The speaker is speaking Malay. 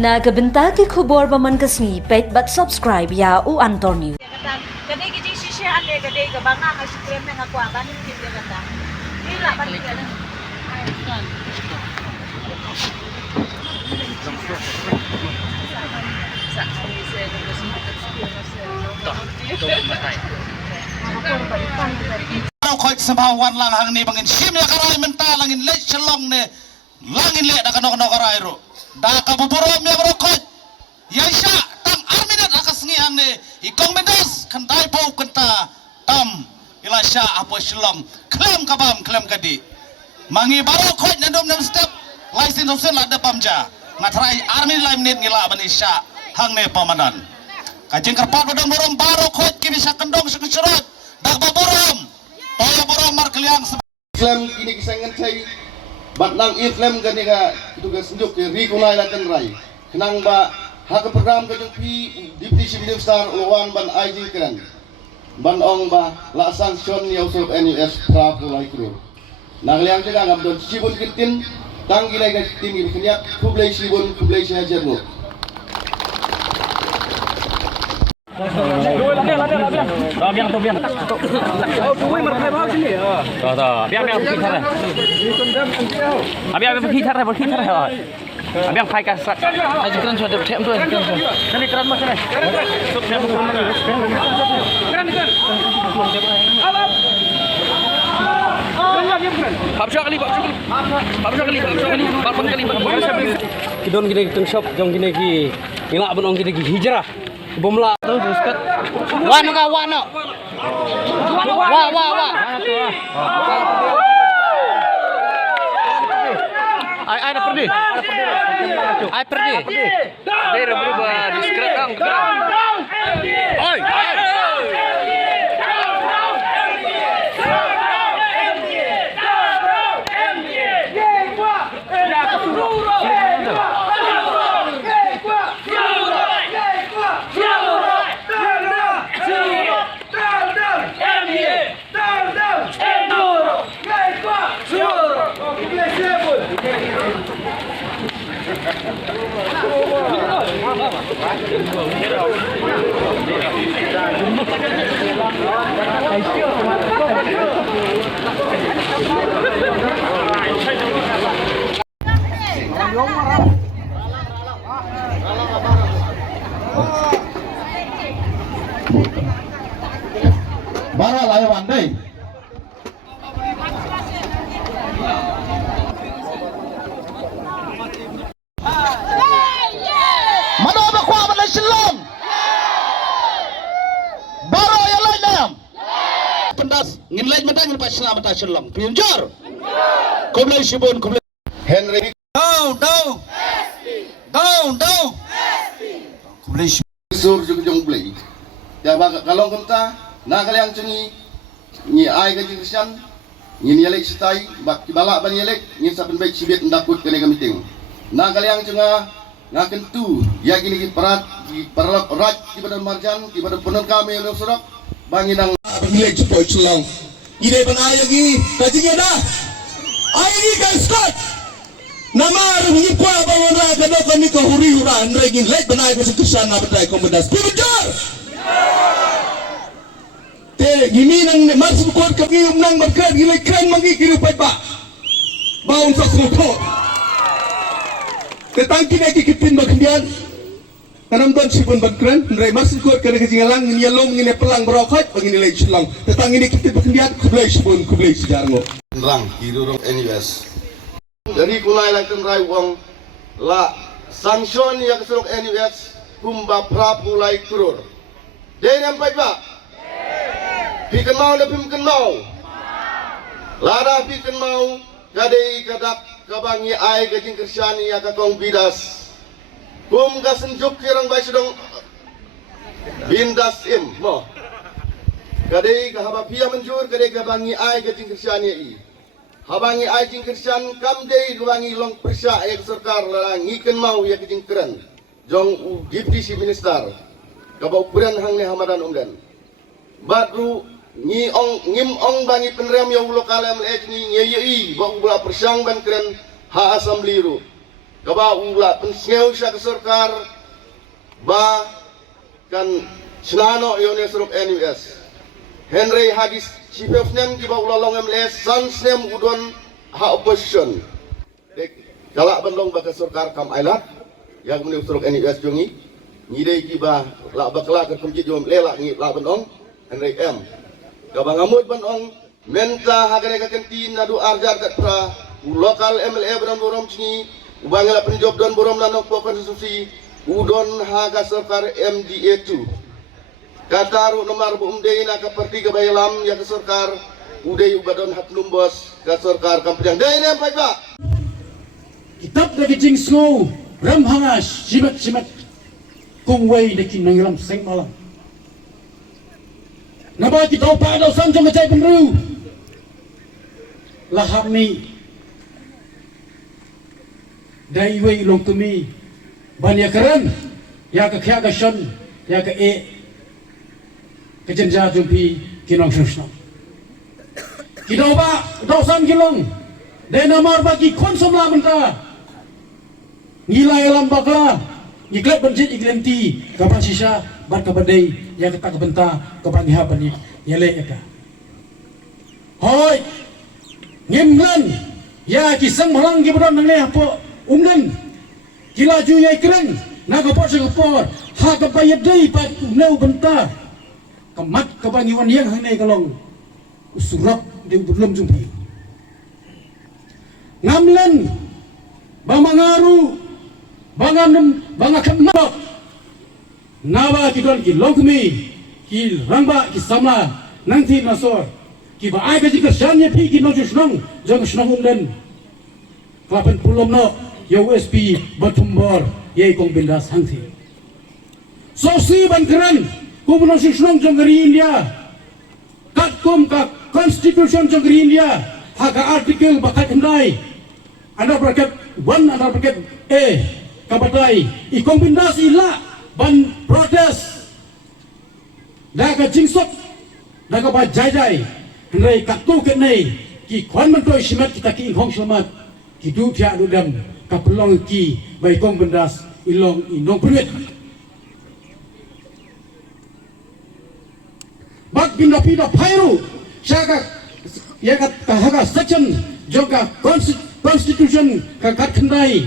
Nagabenta ki khubor baman kasni pet but subscribe ya u Anton News. Kadai giji sisi ande kadai ka banga ka screen na ngakwa banin kiti kata. Ila pan kala.เราคอยสภาวันlang hang ni bangin sim ya karai mental langin le chelong ne langin le da kanok kanok karai ro da ka buburom ya bro koi yaisha tam arminat akas ngi hang ne ikong mendas kan dai pau kenta tam ilasha apo chelong klem kabam klem kadi mangi baro koi nandom nam step laisin opsen la da pamja ngatrai army lain net ngila banisha hang ne pamanan kajing kerpat badang borom baro koi ki bisa kendong sekecerot dak baborom Taya borong markeliang Islam kini kisangan cai batnang Islam gani ka tugas njuk ke rikunai laten rai kenang ba hak program ka jung pi deputy chief minister ulwan ban aijing kran ban ong ba la sanction yausuf NUS pra pulai kru nang liang jaga ngam don cibun kitin tang gilai ka tim gi khniak kublai cibun kublai hajar no Kidon gini teng shop jong gini ki ngilak benong gini ki hijrah bomla tu buskat wan ka wan no wa ai ada pergi ai pergi dia berubah diskret dong oi Bara lawan deh mana ba kwa ba shalom bara ya lainam pendas ngin lain mata ngin pas shalom mata shalom pinjor kublai shibun kublai Henry down kublai sur jung blai ya ba kalong kenta na kaliang cengi ni ai ka Kristian ni yelek sitai bak balak ban yelek ni saben baik sibet ndakut kene kamiting na kaliang cenga ngaken tu ya gini ki parat di paralap raj di badan marjan di badan penon kami yang surak banginang Pemilik cepoi celong ide penaya gi kajing ada ai gi kan start nama rungi pa bangun ra kado kami ko huri hura andre gi lek benai ko kesana bedai komandas pinjor te gini nang masuk kuat kami umnang berkat gile keren mangi kiru pa baun sak motor tetangki neki kitin bakendian kanam don sipun berkeren ndrai masuk kuat kana kejingalang ni yalom ngine pelang berokot begini lagi selang tetang ini kitin bakendian kublai sipun kublai sejarngo rang kirurong NUS jadi kunai laten rai wong la sanction ya kesuruk NUS kumba prapulai kurur dai nampai ba pikan mau na pikan mau lada pikan mau kadai kadak kabangi ai kajing Kristiani ya kakong bidas kum kasenjuk kirang bai sedong bindas im mo kadai kahaba pia menjur kadai kabangi ai kajing Kristiani i habangi ai jing Kristian kam dei kabangi long persa ai sarkar larang ikan mau ya kajing keren jong deputy chief minister kabau puran hang ne hamadan umdan badru ni ong ngim ong bani penrem ya ulo kalam le ni ngeyei ba ubla persang ban keren ha assembly ru kaba ula pensiau siya keserkar ba kan senano yone seruk NUS Henry Hagis Chief of Nem kiba ulalong MLS Sans Nem udon ha opposition kalak bandong ba keserkar kam ailat yang meni seruk NUS jongi ngide kiba la bakla ke kumji jom lela ngi la bandong Henry M kaba ngamut bandong menta hagare ka kentin adu arjar katra lokal MLA borom cingi ubangela penjob don borom nanok po konstitusi udon haga serkar MDA 2 kataru nomor umdei na kaperti ke bayalam ya ke serkar udai ubadon hat numbos ke serkar kampung dai nem pai ba kitab da kijing snow ram hangas simat kung wei da kin nanglam seng malam naba kita pa daw san jong cai penru lahap ni dai wei long kemi ban ya keren ya ka khya ka shan ya ka e ka jenja jumpi kinong shna kido ba daw san kilong dai namar ba ki kon somla benta ngilai alam bakla iklep benjit iklenti kapan sisa bat ka badai ya ka benta ka bangiha bani yele eka hoi ngimlan ya kisang malang gibran nang leh po umnan kila ju yai kren na ka po sa por ha ka bayad dai pat neu benta kamat ka bangi wan yang hanai kalong usurap de belum jumpi ngamlan bamangaru bangakan nabak nawa kidon ki lokmi ki rangba ki samla nangti nasor ki ba ai ka jika sanya pi ki no jusnong jang snong umlen klapen pulom no ya USP batumbor ye kong bindas hangti so si ban keren kum no jusnong jang gari India kat kum ka constitution jang gari India haga artikel bakat hendai anda bracket 1 anda bracket A kabatai ikong bindas ila ban protes daga jingsok daga ba jai hendai katu kenai ki kwan mentoi simat kita ki hong selamat ki du pia du dam ka pelong ki bai kong bindas ilong inong pruit bak pindah pairu syaga ya ka haga section joka constitution ka kat kendai